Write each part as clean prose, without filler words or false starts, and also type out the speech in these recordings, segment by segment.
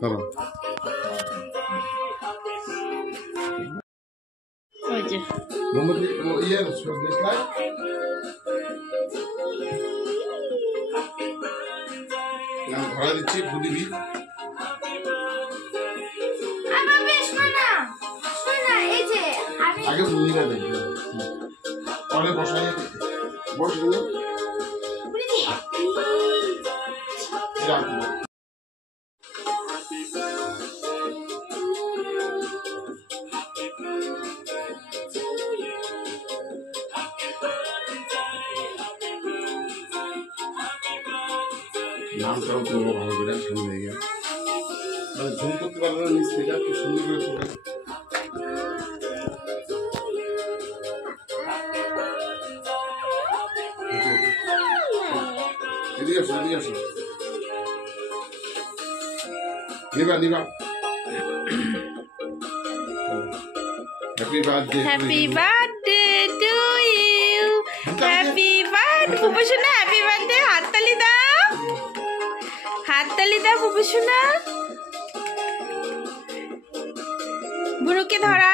ধরো ওই যে মোমবাতি ইয়ে দেশলাই আমি ধরা দিচ্ছি বুদিবি আগে বুদিবা দেখবে পরে বসাই বসবে নাম করো তুমি ভালো করে সামনে গিয়ে মানে ঝুম করতে পারবে না নিচ থেকে কি সুন্দর করে ফোটে এদিকে আসো নিবা happy birthday to you happy birthday বুবুসোনা হ্যাপি বার্থডে হাততালি দাও বুবুসোনা বুনুকে ধরা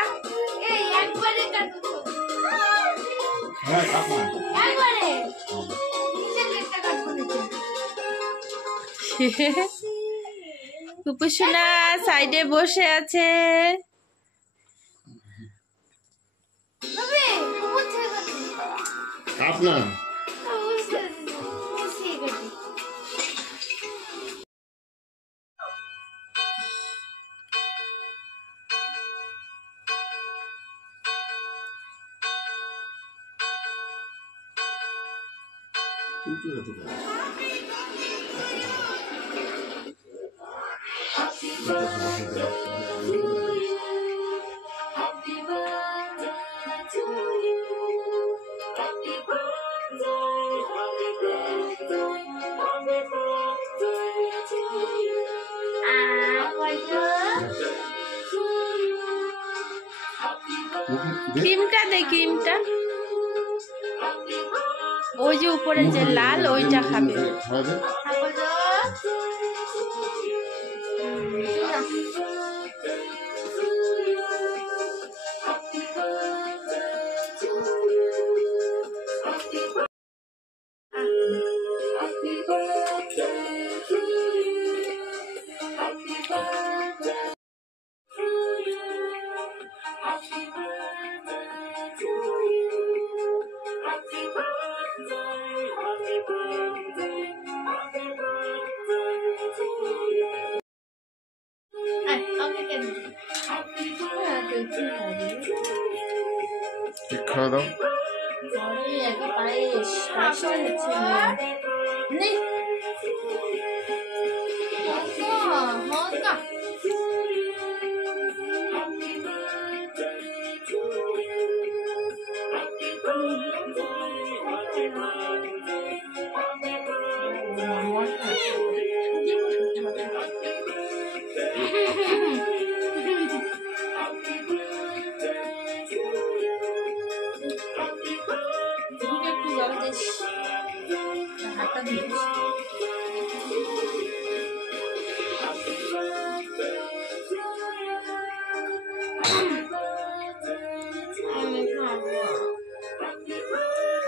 এই একবারে কাটবো হ্যাঁ কাপা একবারে নিচে একটা কাটবো বুবুসোনা সাইডে বসে আছে তবে বুঝতে পারছি কাপ না কিন্তু এত ক্রিমটা দে ক্রিমটা ওই যে উপরে যে লাল ওইটা খাবে খাওয়া দাও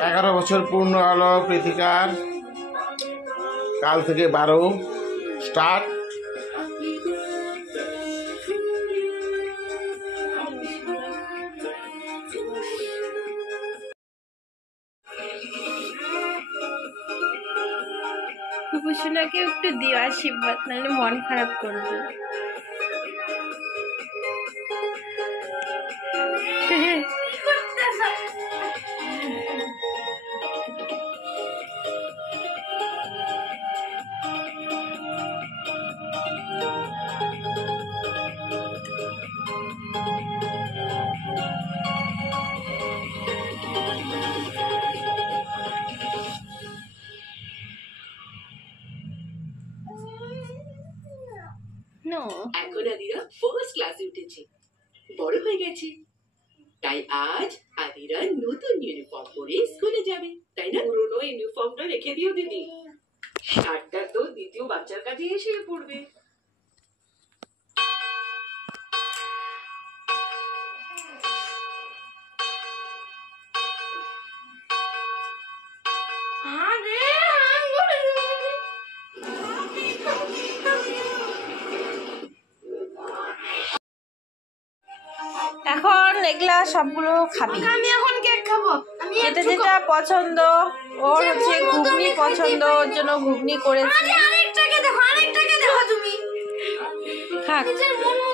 এগারো বছর পূর্ণ হলো প্রীতিকার কাল থেকে 12 স্টার্ট বুবুসোনাকে একটু দিও আশীর্বাদ নাহলে মন খারাপ করবে এখন আদিরা ফার্স্ট ক্লাসে উঠেছে, বড় হয়ে গেছে, তাই আজ আদিরা নতুন ইউনিফর্ম পরে স্কুলে যাবে, তাই না? পুরনো ইউনিফর্মটা রেখে দিও দিদি, শার্টটা তো দ্বিতীয় বাচ্চার কাছে এসে পড়বে। আরে হাম করে এখন এগুলা সবগুলো খাবি। আমি এখন কেক খাবো। আমি যেটা যেটা পছন্দ, ওর হচ্ছে ঘুগনি পছন্দ, ওর জন্য ঘুগনি করেছি। আরেকটাকে দেখো তুমি। খাক। নিজের মন